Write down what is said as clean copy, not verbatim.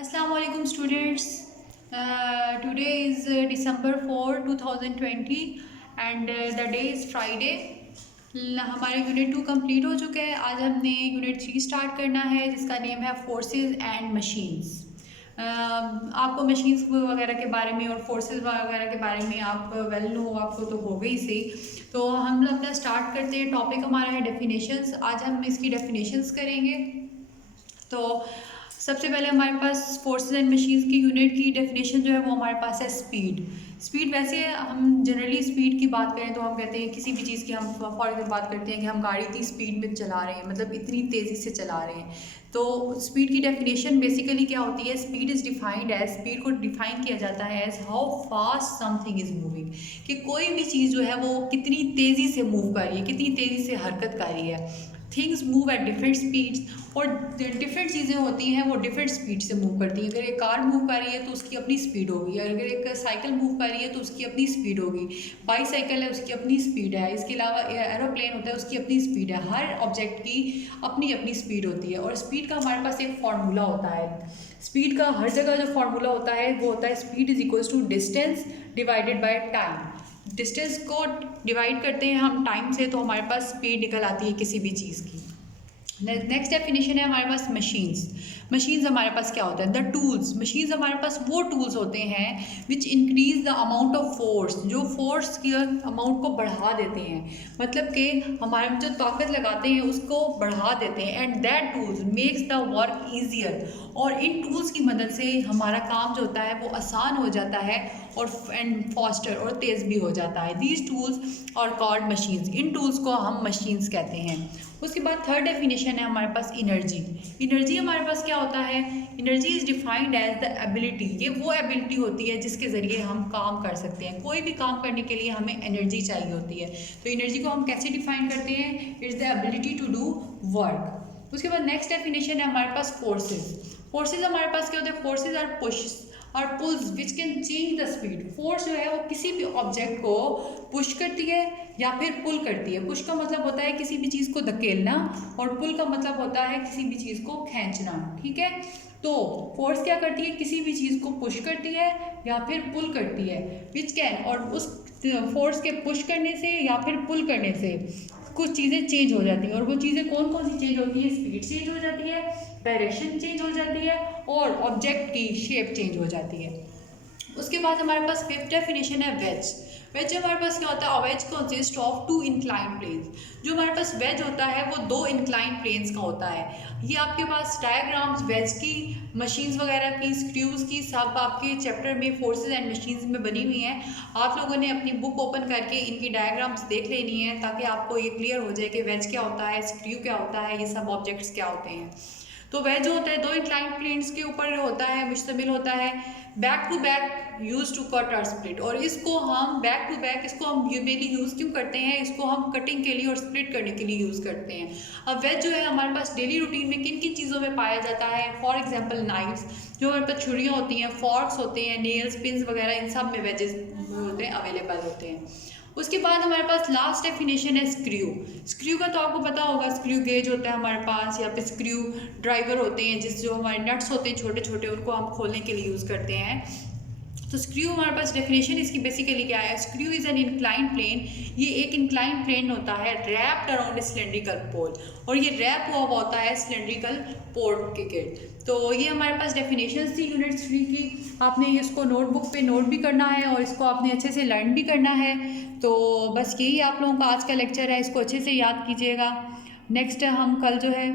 Assalamu alaikum students. Today is December 4, 2020 and the day is Friday. हमारे unit 2 complete हो चुके हैं। आज हमने यूनिट 3 स्टार्ट करना है जिसका नेम है फोर्सेस एंड मशीन्स। आपको मशीन्स वगैरह के बारे में और फोर्सेस वगैरह के बारे में आप वेल नो, आपको तो हो गई सही। तो हम अपना स्टार्ट करते हैं। टॉपिक हमारा है डेफिनेशंस। आज हम इसकी डेफिनेशंस करेंगे। तो सबसे पहले हमारे पास फोर्सेस एंड मशीन्स की यूनिट की डेफिनेशन जो है वो हमारे पास है स्पीड। स्पीड वैसे हम जनरली स्पीड की बात करें तो हम कहते हैं किसी भी चीज़ की, हम फॉर एग्जाम्पल बात करते हैं कि हम गाड़ी इतनी स्पीड में चला रहे हैं, मतलब इतनी तेज़ी से चला रहे हैं। तो स्पीड की डेफिनेशन बेसिकली क्या होती है? Speed is defined as, speed को डिफाइन किया जाता है as how fast something is moving, कि कोई भी चीज़ जो है वो कितनी तेज़ी से मूव कर रही है, कितनी तेज़ी से हरकत कर रही है। Things move at different speeds, और डिफरेंट चीज़ें होती हैं वो डिफरेंट स्पीड से मूव करती हैं। अगर एक कार मूव कर रही है तो उसकी अपनी स्पीड होगी, अगर एक साइकिल मूव कर रही है तो उसकी अपनी स्पीड होगी, बाईसाइकिल है उसकी अपनी स्पीड है, इसके अलावा एरोप्लेन होता है उसकी अपनी स्पीड है। हर ऑब्जेक्ट की अपनी अपनी स्पीड होती है और स्पीड का हमारे पास एक फार्मूला होता है। स्पीड का हर जगह जो फार्मूला होता है वो होता है speed is equals to distance divided by time. Distance को डिवाइड करते हैं हम टाइम से, तो हमारे पास स्पीड निकल आती है किसी भी चीज़ की। नेक्स्ट डेफिनेशन है हमारे पास मशीन्स। मशीन्स हमारे पास क्या होता है? The tools. मशीन्स हमारे पास वो टूल्स होते हैं which increase the amount of force, जो फोर्स की अमाउंट को बढ़ा देते हैं, मतलब कि हमारे जो ताकत लगाते हैं उसको बढ़ा देते हैं। And that tools makes the work easier, और इन टूल्स की मदद से हमारा काम जो होता है वो आसान हो जाता है और एंड फास्टर और तेज़ भी हो जाता है। दीज टूल्स और कॉल्ड मशीन्स। इन टूल्स को हम मशीन्स कहते हैं। उसके बाद थर्ड डेफिनेशन है हमारे पास एनर्जी। एनर्जी हमारे पास क्या होता है? Energy is defined as the ability. ये वो एबिलिटी होती है जिसके ज़रिए हम काम कर सकते हैं। कोई भी काम करने के लिए हमें एनर्जी चाहिए होती है। तो एनर्जी को हम कैसे डिफाइन करते हैं? It's the ability to do work. उसके बाद नेक्स्ट डेफिनेशन है हमारे पास फोर्सेज। फोर्सेज हमारे पास क्या होते हैं? फोर्सेज आर पुश और pulls which can change the speed. Force जो है वो किसी भी ऑब्जेक्ट को पुश करती है या फिर पुल करती है। पुश का मतलब होता है किसी भी चीज़ को धकेलना, और पुल का मतलब होता है किसी भी चीज़ को खींचना। ठीक है, तो फोर्स क्या करती है? किसी भी चीज़ को पुश करती है या फिर पुल करती है। विच कैन, और उस फोर्स के पुश करने से या फिर पुल करने से कुछ चीज़ें चेंज हो जाती हैं। और वो चीज़ें कौन कौन सी चेंज होती है? स्पीड चेंज हो जाती है, डायरेक्शन चेंज हो जाती है, और ऑब्जेक्ट की शेप चेंज हो जाती है। उसके बाद हमारे पास फिफ्थ डेफिनेशन है वेज। वेज हमारे पास क्या होता है? Wedge consist of two incline planes. जो हमारे पास वेज होता है वो दो इंक्लाइन प्लेन्स का होता है। ये आपके पास डायग्राम्स वेज की, मशीन्स वगैरह की, स्क्रूज की, सब आपके चैप्टर में फोर्सेस एंड मशीन्स में बनी हुई हैं। आप लोगों ने अपनी बुक ओपन करके इनकी डायग्राम्स देख लेनी है ताकि आपको ये क्लियर हो जाए कि वेज क्या होता है, स्क्रू क्या होता है, ये सब ऑब्जेक्ट्स क्या होते हैं। तो वेज जो होता है दो इंक्लाइन प्लेन्स के ऊपर होता है, मुश्तमिल होता है। Back to back use to cut और स्प्लिट, और इसको हम बैक टू बैक, इसको हम मेनली यूज़ क्यों करते हैं? इसको हम कटिंग के लिए और स्प्लिट करने के लिए यूज़ करते हैं। अब वेज जो है हमारे पास डेली रूटीन में किन किन चीज़ों में पाया जाता है? फॉर एग्जाम्पल नाइफ्स, जो हमारे पास छुरियाँ होती हैं, फॉर्क्स होते हैं, नेल्स, पिन्स वगैरह, इन सब में वेजेस होते हैं, अवेलेबल होते हैं। उसके बाद हमारे पास लास्ट डेफिनेशन है स्क्रू। स्क्रू का तो आपको पता होगा, स्क्रू गेज होता है हमारे पास, या फिर स्क्रू ड्राइवर होते हैं, जिस जो हमारे नट्स होते हैं छोटे छोटे, उनको हम खोलने के लिए यूज़ करते हैं। तो स्क्रू हमारे पास डेफिनेशन इसकी बेसिकली क्या है? Screw is an incline plane. ये एक इंक्लाइन प्लेन होता है wrapped around a cylindrical pole, और ये रैप हुआ होता है सिलेंड्रिकल पोल के गिर्द। तो ये हमारे पास डेफिनेशन थी यूनिट 3 की। आपने इसको नोटबुक पे नोट भी करना है और इसको आपने अच्छे से लर्न भी करना है। तो बस यही आप लोगों का आज का लेक्चर है, इसको अच्छे से याद कीजिएगा। नेक्स्ट हम कल जो है